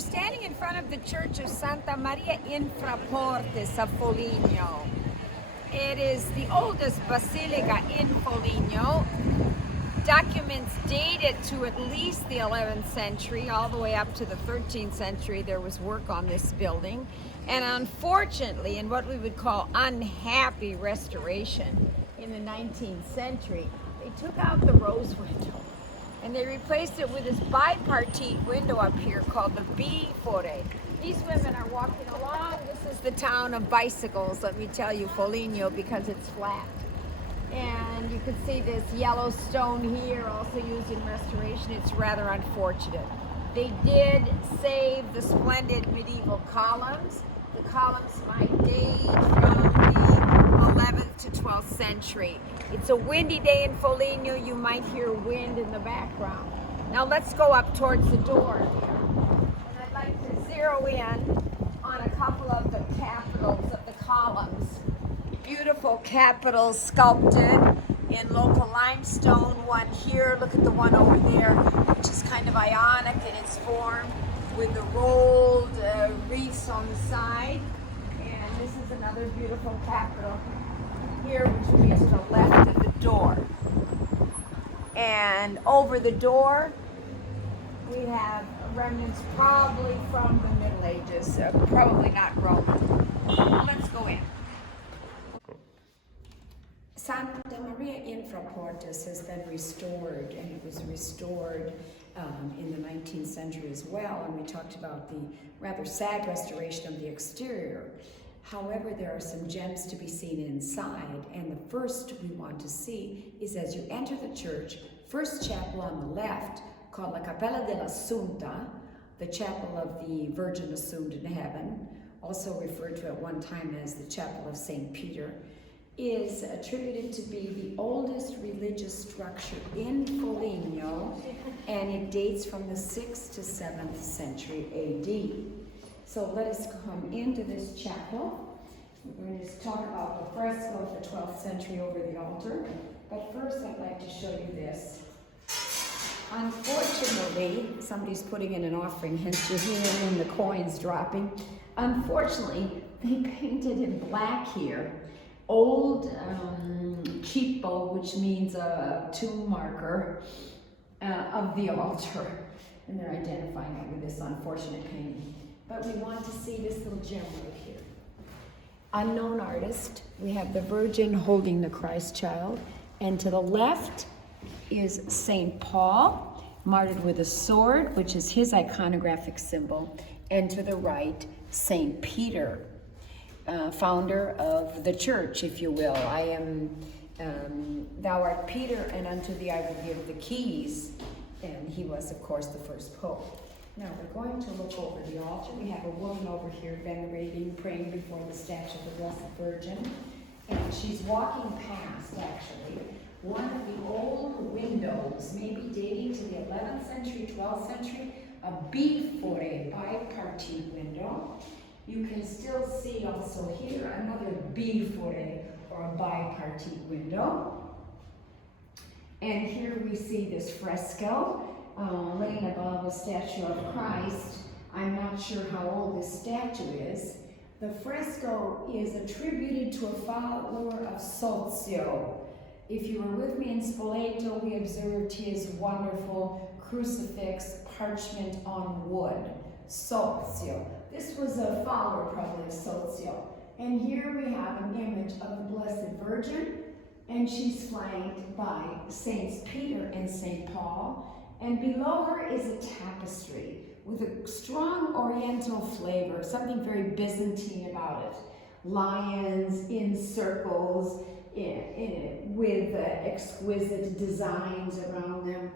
we're standing in front of the church of Santa María Infraportas of Foligno. It is the oldest basilica in Foligno. Documents date it to at least the 11th century, all the way up to the 13th century. There was work on this building. And unfortunately, in what we would call unhappy restoration in the 19th century, they took out the rose window and they replaced it with this bipartite window up here called the bifore. These women are walking along. This is the town of bicycles, let me tell you, Foligno, because it's flat. And you can see this yellow stone here, also used in restoration. It's rather unfortunate. They did save the splendid medieval columns. The columns might date from the 11th to 12th century. It's a windy day in Foligno. You might hear wind in the background. Now let's go up towards the door here. And I'd like to zero in on a couple of the capitals of the columns. Beautiful capitals sculpted in local limestone. One here, look at the one over there, which is kind of ionic in its form with the rolled wreaths on the side. And this is another beautiful capital here, which would be to the left of the door. And over the door, we have remnants probably from the Middle Ages, probably not Roman. Let's go in. Santa Maria Infraportas has been restored, and it was restored in the 19th century as well, and we talked about the rather sad restoration of the exterior. However, there are some gems to be seen inside, and the first we want to see is as you enter the church, first chapel on the left, called La Cavalla De La Sunta, the chapel of the Virgin assumed in heaven, also referred to at one time as the Chapel of St. Peter, is attributed to be the oldest religious structure in Foligno, and it dates from the 6th to 7th century AD. So let us come into this chapel. We're going to talk about the fresco of the 12th century over the altar. But first I'd like to show you this. Unfortunately, somebody's putting in an offering, hence you're hearing the coins dropping. Unfortunately, they painted in black here old cheapo, which means a tomb marker of the altar. And they're identifying it with this unfortunate painting. But we want to see this little gem right here. Unknown artist. We have the Virgin holding the Christ child. And to the left is St. Paul, martyred with a sword, which is his iconographic symbol. And to the right, St. Peter, founder of the church, if you will. I am, thou art Peter, and unto thee I will give the keys. And he was, of course, the first pope. Now we're going to look over the altar. We have a woman over here venerating, praying before the statue of the Blessed Virgin. And she's walking past, actually, one of the old windows, maybe dating to the 11th century, 12th century, a bifore, bipartite window. You can still see also here another bifore, or a bipartite window. And here we see this fresco laying above a statue of Christ. I'm not sure how old this statue is. The fresco is attributed to a follower of Sozio. If you were with me in Spoleto, we observed his wonderful crucifix parchment on wood, Sozio. This was a follower probably of Sozio. And here we have an image of the Blessed Virgin, and she's flanked by Saints Peter and St. Paul. And below her is a tapestry with a strong oriental flavor, something very Byzantine about it. Lions in circles, with exquisite designs around them.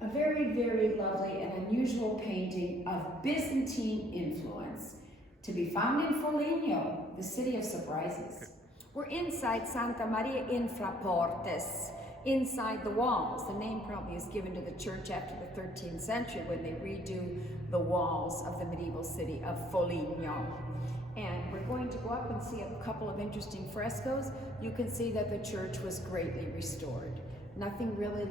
A very, very lovely and unusual painting of Byzantine influence to be found in Foligno, the city of surprises. We're inside Santa Maria Infraportas, inside the walls. The name probably is given to the church after the 13th century when they redo the walls of the medieval city of Foligno. And we're going to go up and see a couple of interesting frescoes. You can see that the church was greatly restored. Nothing really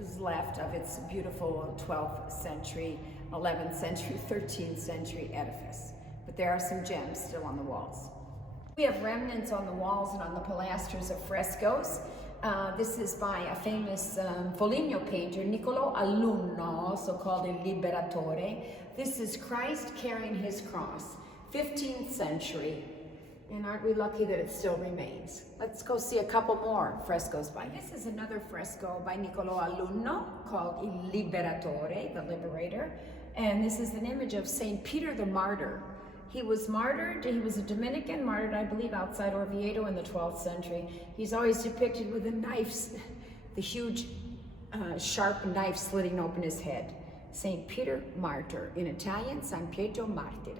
is left of its beautiful 12th century 11th century, 13th century edifice. But there are some gems still on the walls. We have remnants on the walls and on the pilasters of frescoes. This is by a famous Foligno painter, Niccolò Alunno, also called Il Liberatore. This is Christ carrying his cross, 15th century. And aren't we lucky that it still remains? Let's go see a couple more frescoes by him. This is another fresco by Niccolò Alunno called Il Liberatore, the Liberator. And this is an image of St. Peter the Martyr. He was martyred, he was a Dominican, martyred, I believe, outside Orvieto in the 12th century. He's always depicted with a knife, the huge sharp knife slitting open his head. St. Peter Martyr, in Italian, San Pietro Martire.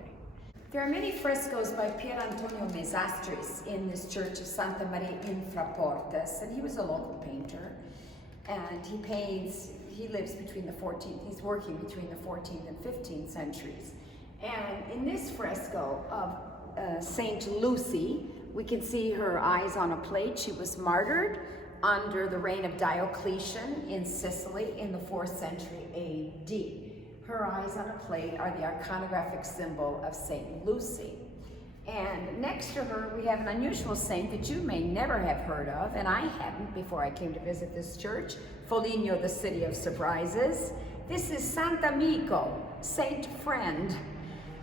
There are many frescoes by Pier Antonio Mesastris in this church of Santa Maria Infraportas, and he was a local painter. And he lives between the 14th, he's working between the 14th and 15th centuries. And in this fresco of Saint Lucy, we can see her eyes on a plate. She was martyred under the reign of Diocletian in Sicily in the 4th century AD. Her eyes on a plate are the iconographic symbol of Saint Lucy. And next to her, we have an unusual saint that you may never have heard of, and I hadn't before I came to visit this church, Foligno, the city of surprises. This is Sant'Amico, Saint Friend.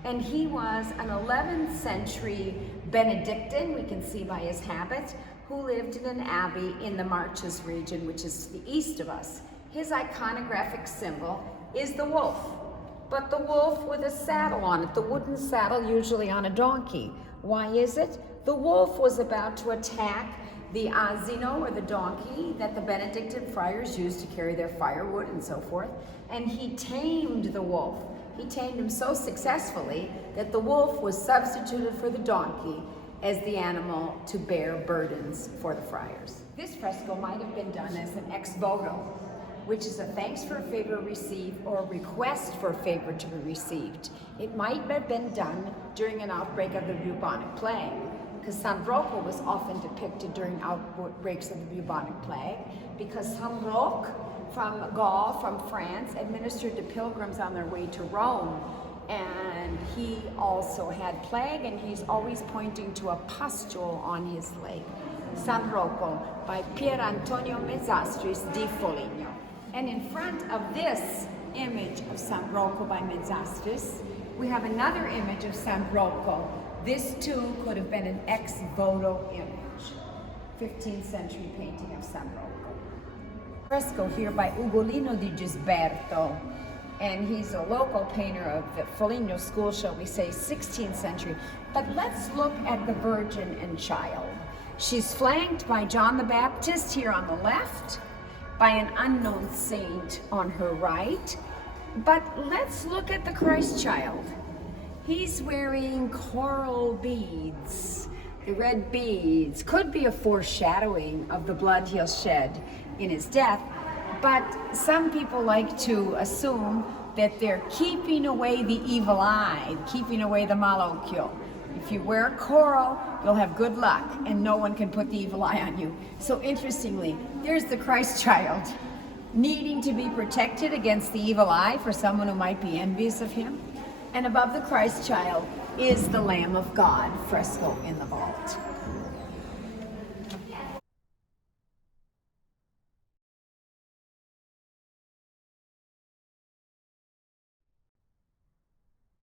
And he was an 11th century Benedictine, we can see by his habit, who lived in an abbey in the Marches region, which is to the east of us. His iconographic symbol is the wolf, but the wolf with a saddle on it, the wooden saddle, usually on a donkey. Why is it? The wolf was about to attack the asino, or the donkey, that the Benedictine friars used to carry their firewood and so forth, and he tamed the wolf. He tamed him so successfully that the wolf was substituted for the donkey as the animal to bear burdens for the friars. This fresco might have been done as an ex voto, which is a thanks for a favor received or a request for a favor to be received. It might have been done during an outbreak of the bubonic plague, because San Rocco was often depicted during outbreaks of the bubonic plague, because San Roch from Gaul, from France, administered to pilgrims on their way to Rome. And he also had plague, and he's always pointing to a pustule on his leg. San Rocco by Pier Antonio Mesastris di Foligno. And in front of this image of San Rocco by Mesastris, we have another image of San Rocco. This too could have been an ex voto image. 15th century painting of San Rocco. Fresco here by Ugolino di Gisberto, and he's a local painter of the Foligno school, shall we say, 16th century. But let's look at the Virgin and Child. She's flanked by John the Baptist here on the left, by an unknown saint on her right. But let's look at the Christ child. He's wearing coral beads. The red beads could be a foreshadowing of the blood he'll shed in his death, but some people like to assume that they're keeping away the evil eye, keeping away the malocchio. If you wear coral, you'll have good luck and no one can put the evil eye on you. So interestingly, there's the Christ child needing to be protected against the evil eye for someone who might be envious of him. And above the Christ child is the Lamb of God fresco in the vault.